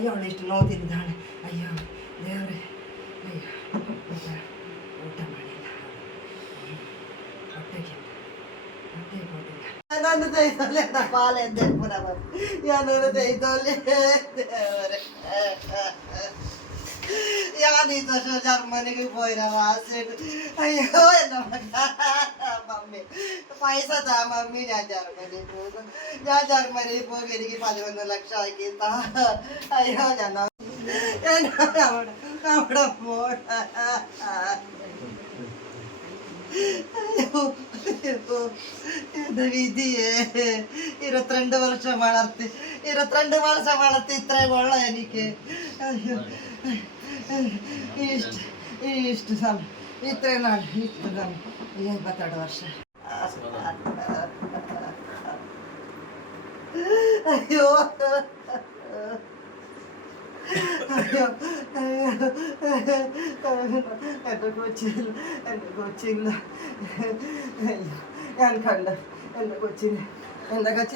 അയ്യോ അവളെ ഇഷ്ടം നോക്കിയിരുന്നതാണ്. അയ്യോ ദേവരെ, അയ്യോ ഊട്ടം പണിയില്ല, ഒട്ടയ്ക്ക് പോട്ടില്ല. ഞാനൊന്ന് ചെയ്തോലെ പാലെന്തേ ഞാനൊന്ന് ചെയ്തോലെ ഞാൻ ഈ വർഷം ജർമ്മനിക്ക് പോയിരാ വാസിട്ട്. അയ്യോ എന്നെ മമ്മി പൈസ താ മമ്മി, ഞാൻ ജർമ്മനിയിൽ പോകും. ഞാൻ ജർമ്മനിയിൽ പോകും, എനിക്ക് 11 ലക്ഷം ആക്കി താ. അയ്യോ ഞാൻ അവിടെ പോണ. എന്റെ വിധിയേ, 22 വർഷം വളർത്തി ഇത്രയും വെള്ളം എനിക്ക്. അയ്യോ ഇഷ്ട സമയം ഇത്രയും നാൾ ഇഷ്ട സമയം 52 വർഷം. അയ്യോ അയ്യോ എൻ്റെ കൊച്ചില്ല. ഞാൻ കണ്ട എൻ്റെ കൊച്ചിനെ